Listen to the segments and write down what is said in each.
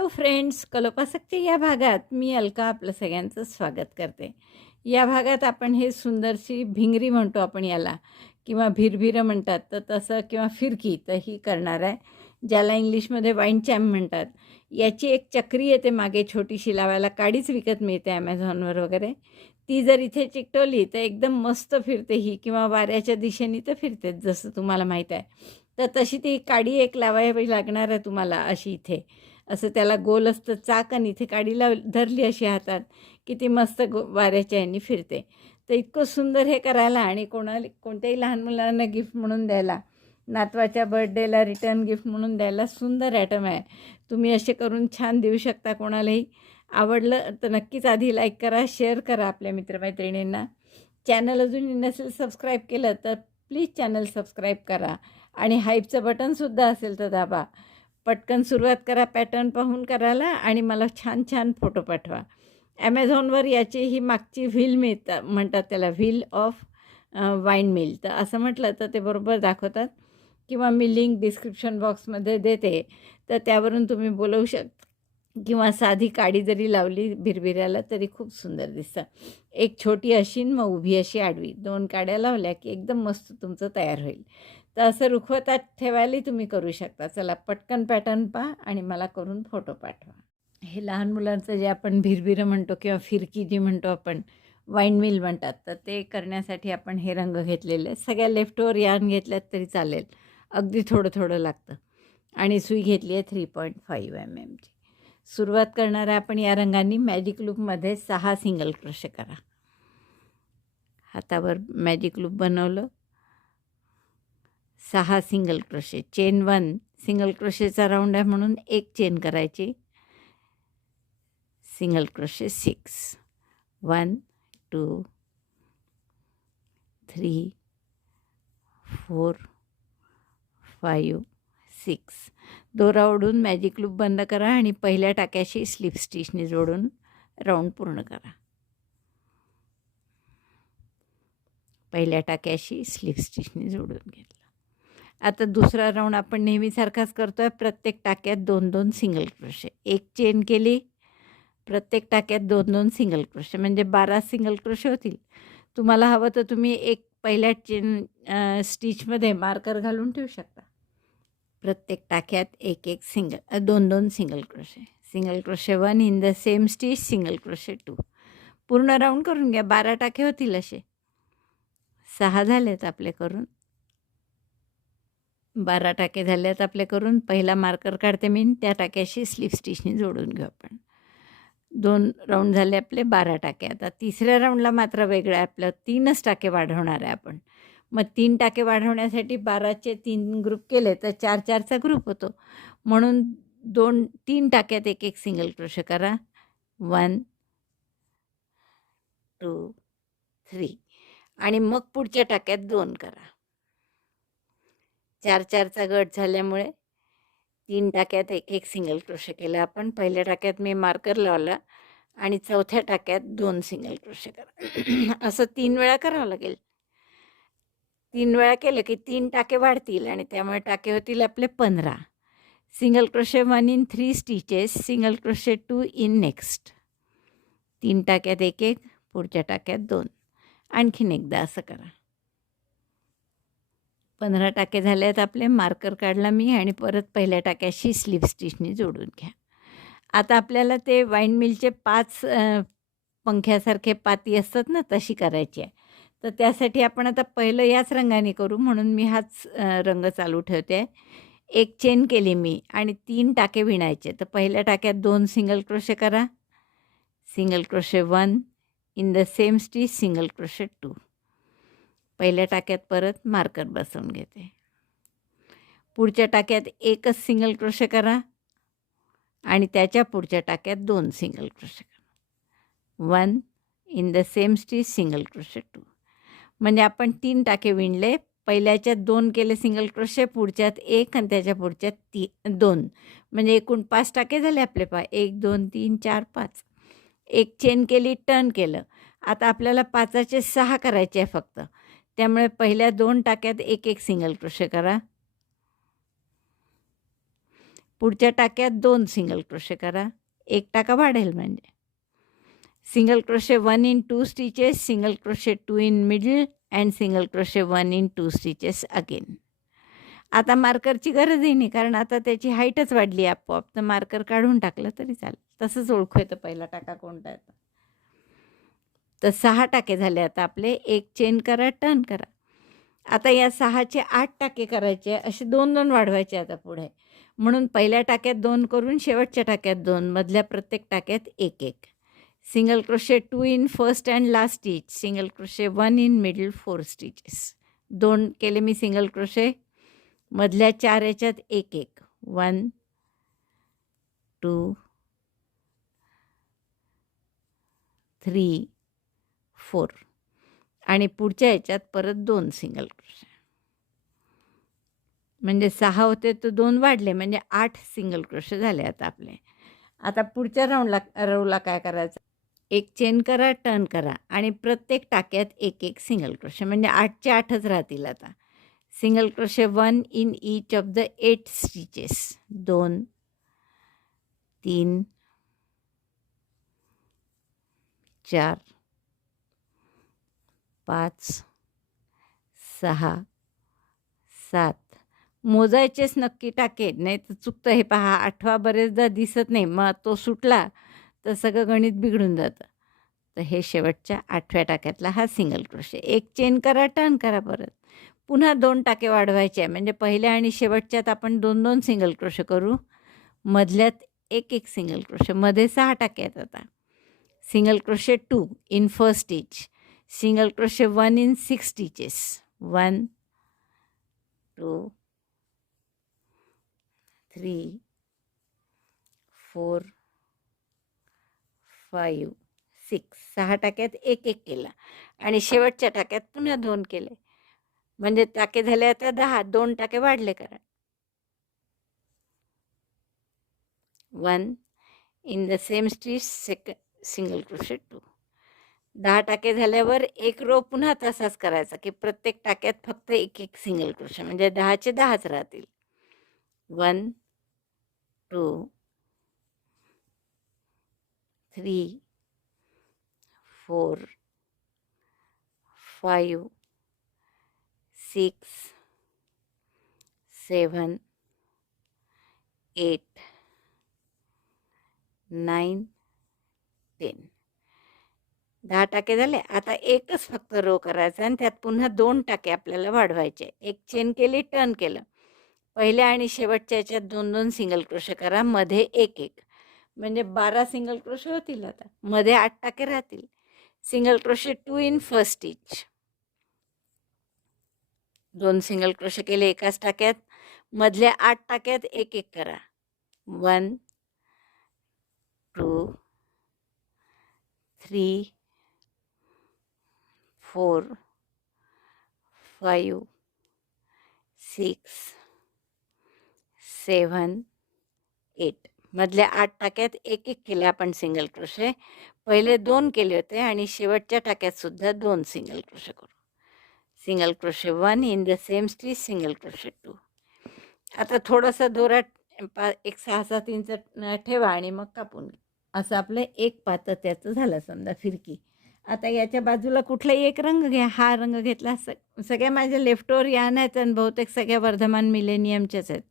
Hello friends, कलोपासकच्या या भागात मी अलका आपलं सगळ्यांचं स्वागत करते. या भागात आपण हे सुंदरशी भिंगरी म्हणतो आपण याला, किंवा भिरभिरं म्हणतात तर तसं, किंवा फिरकी तर ही करणार आहे, ज्याला इंग्लिशमध्ये वाईन चॅम म्हणतात. याची एक चक्री येते मागे छोटीशी, लावायला काडीच विकत मिळते ॲमेझॉनवर वगैरे. ती जर इथे चिकटवली तर एकदम मस्त फिरते ही, किंवा वाऱ्याच्या दिशेने तर फिरतेच, जसं तुम्हाला माहीत आहे. तर तशी ती काडी एक लावावी लागणार आहे तुम्हाला, अशी इथे असं त्याला गोल असतं चाक, आणि इथे काडी धरली अशी हातात की ती मस्त वाऱ्याच्या ह्यानी फिरते. तर इतकं सुंदर हे करायला, आणि कोणत्याही लहान मुलांना गिफ्ट म्हणून द्यायला, नातवाच्या बर्थडेला रिटर्न गिफ्ट म्हणून द्यायला सुंदर ॲटम आहे. तुम्ही असे करून छान देऊ शकता. कोणालाही आवडलं तर नक्कीच आधी लाईक करा, शेअर करा आपल्या मित्रमैत्रिणींना. चॅनल अजून नसेल सबस्क्राईब केलं तर प्लीज चॅनल सबस्क्राईब करा, आणि हाईपचं बटनसुद्धा असेल तर दाबा. पटकन सुरुवात करा पॅटर्न पाहून करायला, आणि मला छान छान फोटो पाठवा. ॲमेझॉनवर याची ही मागची व्हील म्हणतात त्याला, व्हील ऑफ वाईन मिल, तर असं म्हटलं तर ते बरोबर दाखवतात. किंवा मी लिंक डिस्क्रिप्शन बॉक्समध्ये देते, तर त्यावरून तुम्ही बोलवू किंवा साधी काडी जरी लावली भिरभिऱ्याला तरी खूप सुंदर दिसतं. एक छोटी अशी मग उभी अशी आडवी 2 काड्या लावल्या की एकदम मस्त तुमचं तयार होईल. तर असं रुखवतात ठेवायलाही तुम्ही करू शकता. चला पटकन पॅटर्न पहा आणि मला करून फोटो पाठवा. हे लहान मुलांचं जे आपण भिरभिरं म्हणतो किंवा फिरकी जी म्हणतो आपण, वाईन मिल म्हणतात, तर ते करण्यासाठी आपण हे रंग घेतलेले. सगळ्या लेफ्टवर यार्न घेतल्यात तरी चालेल, अगदी थोडं थोडं लागतं. आणि सुई घेतली आहे 3.5 mm ची. सुरुवात करणार आहे आपण या रंगांनी. मॅजिक लूपमध्ये 6 सिंगल क्रोशे करा. हातावर मॅजिक लूप बनवलं, 6 सिंगल क्रोशे, चेन 1, सिंगल क्रोशेचा राऊंड आहे म्हणून एक चेन करायची, सिंगल क्रोशे 6, 1 2 3 4 5 6. दोरा ओढून मॅजिक लूप बंद करा, आणि पहिल्या टाक्याशी स्लिप स्टिचने जोडून राऊंड पूर्ण करा. पहिल्या टाक्याशी स्लिप स्टिचने जोडून घेतलं. आता दुसरा राऊंड आपण नेहमीसारखाच करतो आहे. प्रत्येक टाक्यात 2-2 सिंगल क्रोशे, एक चेन केली, प्रत्येक टाक्यात 2-2 सिंगल क्रोशे, म्हणजे 12 सिंगल क्रोशे होतील. तुम्हाला हवं तर तुम्ही एक पहिल्या चेन स्टिचमध्ये मार्कर घालून ठेवू शकता. प्रत्येक टाक्यात एक 2-2 single crochet, single crochet 1 in the same stitch, single crochet 2. पूर्ण राऊंड करून घ्या. 12 टाके होतील असे. 6 झालेत आपले करून. 12 टाके झालेत आपले करून. पहिला मार्कर काढते मी, त्या टाक्याशी स्लिप स्टिचने जोडून घेऊ आपण. 2 राऊंड झाले आपले, 12 टाके. आता तिसऱ्या राऊंडला मात्र वेगळं आहे आपलं, 3च टाके वाढवणार आहे आपण. मग 3 टाके वाढवण्यासाठी 12चे 3 ग्रुप केले तर 4-4चा ग्रुप होतो. म्हणून 3 टाक्यात एक सिंगल क्रोशे करा. 1 2 3, आणि मग पुढच्या टाक्यात 2 करा. 4-4चा गट झाल्यामुळे 3 टाक्यात एक सिंगल क्रोशे केलं आपण. पहिल्या टाक्यात मी मार्कर लावला, आणि चौथ्या टाक्यात 2 सिंगल क्रोशे करा. असं 3 वेळा करावं लागेल. 3 वेळा केलं की 3 टाके वाढतील, आणि त्यामुळे टाके होतील आपले 15. Single crochet 1 in 3 stitches, single crochet 2 in next. 3 टाक्यात एक, पुढच्या टाक्यात 2. आणखीन एकदा असं करा. 15 टाके झाले आहेत आपले. मार्कर काढला मी, आणि परत पहिल्या टाक्याशी स्लिप स्टिचने जोडून घ्या. आता आपल्याला ते वाईन मिलचे 5 पंख्यासारखे पाती असतात ना, तशी करायची आहे. तर त्यासाठी आपण आता पहिलं याच रंगाने करू, म्हणून मी हाच रंग चालू ठेवते आहे. एक चेन केली मी, आणि 3 टाके विणायचे. तर पहिल्या टाक्यात 2 सिंगल क्रोशे करा, single crochet 1 in the same stitch, single crochet 2. पहिल्या टाक्यात परत मार्कर बसवून घेते. पुढच्या टाक्यात एकच सिंगल क्रोशे करा, आणि त्याच्या पुढच्या टाक्यात 2 सिंगल क्रोशे करा. 1 in the same stitch, single crochet 2. म्हणजे आपण 3 टाके विणले. पहिल्याच्यात 2 केले सिंगल क्रोशे, पुढच्यात 1, आणि त्याच्या पुढच्यात 2. म्हणजे एकूण 5 टाके झाले आपले. 1 2 3 4 5. एक चेन केली, टर्न केलं. आता आपल्याला 5चे 6 करायचे आहे फक्त. त्यामुळे पहिल्या 2 टाक्यात एक सिंगल क्रोशे करा. पुढच्या टाक्यात 2 सिंगल क्रोशे करा, एक टाका वाढेल म्हणजे. Single crochet 1 in 2 stitches, single crochet 2 in middle and single crochet 1 in 2 stitches again. आता मार्करची गरजही नाही, कारण आता त्याची हाईटच वाढली आपोआप, तर मार्कर काढून टाकलं तरी चालेल. तसंच ओळखू येतं पहिला टाका कोणता येतो. तर 6 टाके झाले आता आपले. एक चेन करा, टर्न करा. आता या 6चे 8 टाके करायचे, असे 2-2 वाढवायचे आता पुढे. म्हणून पहिल्या टाक्यात 2 करून शेवटच्या टाक्यात 2, मधल्या प्रत्येक टाक्यात 1-1. Single crochet 2 in first and last stitch, single crochet 1 in middle 4 stitches. 2 केले मी सिंगल क्रोशे, मधल्या 4 याच्यात 1-1. 1 2 3 4 आणि पुढच्या याच्यात परत 2 सिंगल क्रोशे. म्हणजे 6 होते तर 2 वाढले, म्हणजे 8 सिंगल क्रोशे झाले आता आपले. आता पुढच्या रोला काय करायचं, एक चेन करा, टर्न करा आणि प्रत्येक टाक्यात 1-1 सिंगल क्रोशे, म्हणजे 8चे 8च राहतील आता. Single crochet 1 in each of the 8 stitches. 2 3 4 5 6 7. मोजायचेच नक्की टाके, नाही तर चुकतं. हे पहा, 8वा बरेचदा दिसत नाही, मग तो सुटला तर सगळं गणित बिघडून जातं. तर हे शेवटच्या 8व्या टाक्यातला हा सिंगल क्रोशे. एक चेन करा, टर्न करा परत. पुन्हा 2 टाके वाढवायचे आहे, म्हणजे पहिल्या आणि शेवटच्यात आपण 2-2 सिंगल क्रोशे करू, मधल्यात 1-1 सिंगल क्रोशे. मध्ये 6 टाके आहेत आता. Single crochet 2 in first stitch, single crochet 1 in 6 stitches. 1 2 3 4 5 6. 6 टाक्यात 1-1 केला आणि शेवटच्या टाक्यात पुन्हा 2 केले, म्हणजे टाके झाले आता 10. 2 टाके वाढले करा. 1 in the same stitch, single crochet 2. 10 टाके झाल्यावर एक रो पुन्हा तसाच करायचा, की प्रत्येक टाक्यात फक्त 1-1 सिंगल क्रोशे, म्हणजे 10चे 10च राहतील. 1 2 3 4 5 6 7 8 9 10. 10 टाके झाले. आता एकच फक्त रो करायचा आणि त्यात पुन्हा 2 टाके आपल्याला वाढवायचे. एक चेन केली, टर्न केलं. पहिल्या आणि शेवटच्या याच्यात 2-2 सिंगल क्रोशे करा, मध्ये 1-1, म्हणजे 12 सिंगल क्रोशे होतील आता. मध्ये 8 टाके राहतील. Single crochet 2 in first stitch, 2 single crochet केले एकाच टाक्यात, मधल्या 8 टाक्यात 1-1 करा. 1 2 3 4 5 6 7 8. मधल्या 8 टाक्यात 1-1 केले आपण सिंगल क्रोशे. पहिले 2 केले होते आणि शेवटच्या टाक्यात सुद्धा 2 सिंगल क्रोशे करू. Single crochet 1 in the same stitch, single crochet 2. आता थोडंसं दोऱ्यात एक 6-7 इंच ठेवा आणि मग कापून घ्या. असं आपलं एक पातं त्याचं झालं समजा फिरकी. आता याच्या बाजूला कुठलाही एक रंग घ्या. हा रंग घेतला, सगळ्या माझ्या लेफ्टवर यान आहेत आणि बहुतेक सगळ्या वर्धमान मिलेनियमच्याच आहेत.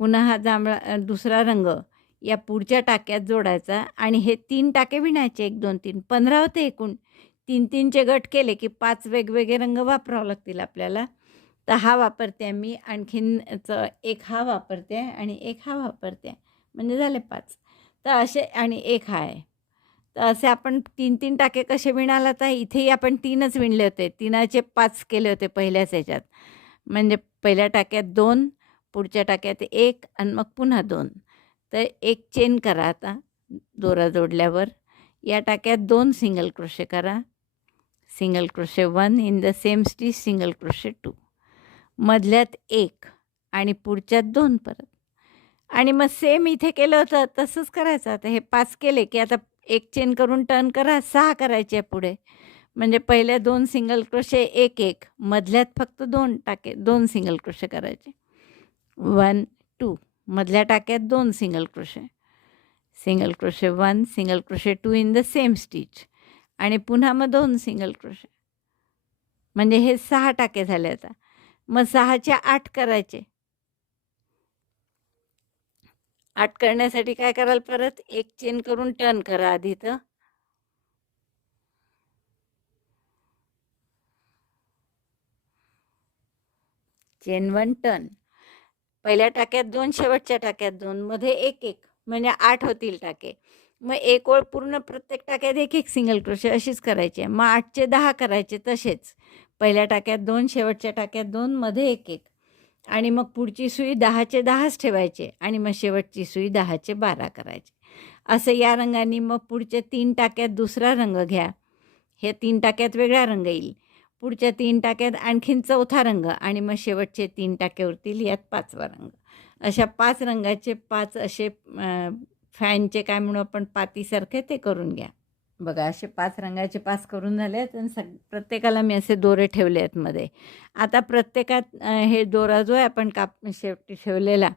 पुन्हा हा जांभळा दुसरा रंग या पुढच्या टाक्यात जोडायचा आणि हे 3 टाके विणायचे. 1 2 3 15 होते एकूण. 3-3चे गट केले की 5 वेगवेगळे रंग वापरावे लागतील आपल्याला. तर हा वापरते मी, आणखीन एक हा वापरते आणि एक हा वापरते, म्हणजे झाले 5. तर असे, आणि एक हा आहे. तर असे आपण 3-3 टाके कसे विणाला, तर इथेही आपण 3च विणले होते. 3चे 5 केले होते पहिल्याच ह्याच्यात, म्हणजे पहिल्या टाक्यात 2, पुढच्या टाक्यात 1 आणि मग पुन्हा 2. तर एक चेन करा आता दोरा जोडल्यावर. या टाक्यात 2 सिंगल क्रोशे करा. Single crochet 1 in the same stitch, single crochet 2. मधल्यात 1 आणि पुढच्यात 2 परत. आणि मग सेम इथे केलं होतं तसंच करायचं. आता हे 5 केले की आता एक चेन करून टर्न करा. 6 करायचे पुढे, म्हणजे पहिल्या 2 सिंगल क्रोशे 1-1, मधल्यात फक्त 2 टाके, 2 सिंगल क्रोशे करायचे. 1 2 मधल्या टाक्यात 2 single crochet, single crochet 1, single crochet 2 in the same stitch आणि पुन्हा मग 2 सिंगल क्रोशे. म्हणजे हे 6 टाके झाले आता. मग 6चे 8 करायचे. 8 करण्यासाठी काय कराल, परत एक चेन करून टर्न करा आधी. तर चेन 1 टर्न, पहिल्या टाक्यात 2, शेवटच्या टाक्यात 2, मध्ये 1 म्हणजे 8 होतील टाके. मग एक ओळ पूर्ण प्रत्येक टाक्यात 1 सिंगल क्रोशे अशीच करायची. मग 8चे 10 करायचे तसेच. पहिल्या टाक्यात 2, शेवटच्या टाक्यात 2, मध्ये 1 आणि मग पुढची सुई 10चे 10च ठेवायचे आणि मग शेवटची सुई 10चे 12 करायचे. असं या रंगाने मग पुढच्या 3 टाक्यात दुसरा रंग घ्या. हे 3 टाक्यात वेगळा रंग येईल. पुढच्या 3 टाक्यात आणखीन चौथा रंग आणि मग शेवटचे 3 टाके उरतील, यात 5वा रंग. अशा 5 रंगाचे 5 असे फॅनचे काय म्हणू आपण, पातीसारखे, ते करून घ्या. बघा असे 5 रंगाचे 5 करून झाले आहेत आणि प्रत्येकाला मी असे दोरे ठेवले आहेत मध्ये. आता प्रत्येकात हे दोरा जो आहे आपण शेवटी ठेवलेला,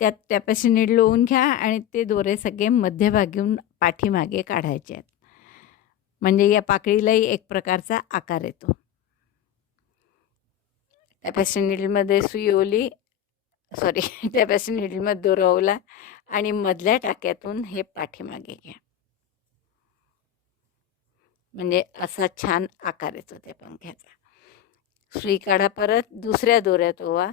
त्यात टॅपेस्ट्री नीडल लावून घ्या आणि ते दोरे सगळे मध्यभागीहून पाठीमागे काढायचे आहेत. म्हणजे या पाकळीलाही एक प्रकारचा आकार येतो. टॅपेस्ट्री नीडलमध्ये सुई ओवली, टॅपेस्ट्री नीडलमध्ये दोरा ओवला आणि मधल्या टाक्यातून हे पाठीमागे घ्या. म्हणजे असा छान आकार येतो त्या पंख्याचा. सुई काढा, परत दुसऱ्या दोऱ्यात ओवा,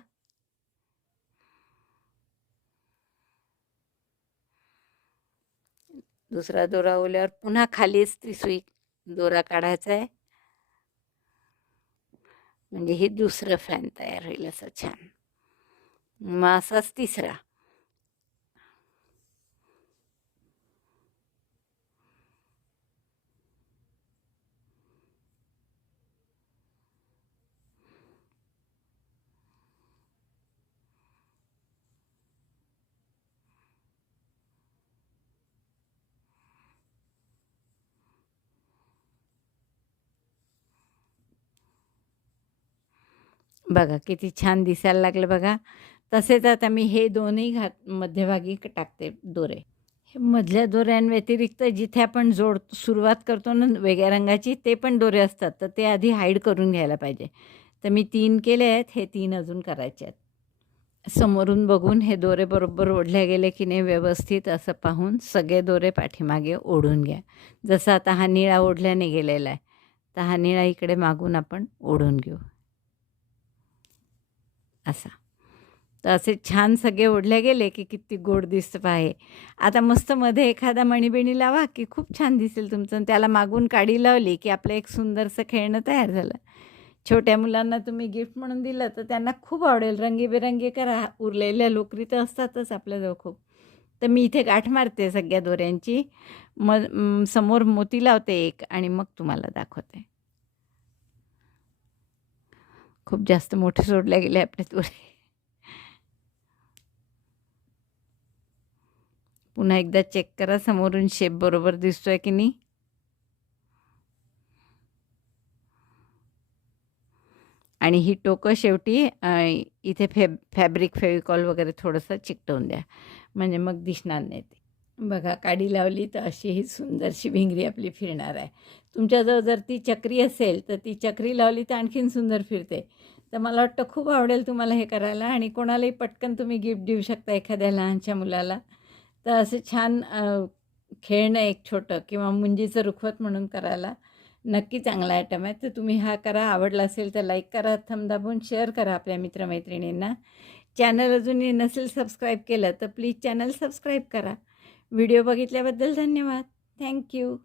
दुसरा दोरा ओवल्यावर पुन्हा खालीच ती सुई दोरा काढायचा आहे. म्हणजे हे दुसरं फॅन तयार होईल असं छान. मग असाच तिसरा. बघा किती छान दिसायला लागलं बघा. तसेच आता मी हे दोन्ही मध्यभागी टाकते दोरे. हे मधल्या दोऱ्यांव्यतिरिक्त जिथे आपण सुरुवात करतो ना वेगळ्या रंगाची, ते पण दोरे असतात, तर ते आधी हाईड करून घ्यायला पाहिजे. तर मी 3 केले आहेत, हे 3 अजून करायचे आहेत. समोरून बघून हे दोरे बरोबर ओढले गेले की नाही व्यवस्थित असं पाहून सगळे दोरे पाठीमागे ओढून घ्या. जसं आता हा निळा ओढल्याने गेलेला आहे, तर हा निळा इकडे मागून आपण ओढून घेऊ असा. तर असे छान सगळे ओढले गेले की किती गोड दिसतं पाहे. आता मस्त मध्ये एखादा मणीबिणी लावा की खूप छान दिसेल तुमचं. त्याला मागून काडी लावली की आपलं एक सुंदरसं खेळणं तयार झालं. छोट्या मुलांना तुम्ही गिफ्ट म्हणून दिलं तर त्यांना खूप आवडेल. रंगीबेरंगी करा. उरलेल्या लोकरी तर असतातच आपल्याजवळ खूप. तर मी इथे गाठ मारते सगळ्या दोऱ्यांची, मग समोर मोती लावते एक आणि मग तुम्हाला दाखवते. खूप जास्त मोठे सोडले गेले आपले दोरे. पुन्हा एकदा चेक करा समोरून शेप बरोबर दिसतोय की नाही. आणि ही टोकं शेवटी इथे फॅब्रिक फेविकॉल वगैरे थोडंसं चिकटवून द्या, म्हणजे मग दिसणार नाही ते. बघा काडी लावली तर अशी ही सुंदरशी भिंगरी आपली फिरणार आहे. तुमच्याजवळ जर ती चक्री असेल तर ती चक्री लावली तर आणखीन सुंदर फिरते. तर मला वाटतं खूप आवडेल तुम्हाला हे करायला आणि कोणालाही पटकन तुम्ही गिफ्ट देऊ शकता एखाद्या लहानशा मुलाला. तर असं छान खेळणं एक छोटं किंवा मुंजीचं रुखवत म्हणून करायला नक्की चांगला आयटम आहे. तर तुम्ही हा करा. आवडला असेल तर लाईक करा, थंब दाबून शेअर करा आपल्या मित्रमैत्रिणींना. चॅनल अजूनही नसेल सबस्क्राईब केलं तर प्लीज चॅनल सबस्क्राईब करा. व्हिडिओ बघितल्याबद्दल धन्यवाद. थँक्यू.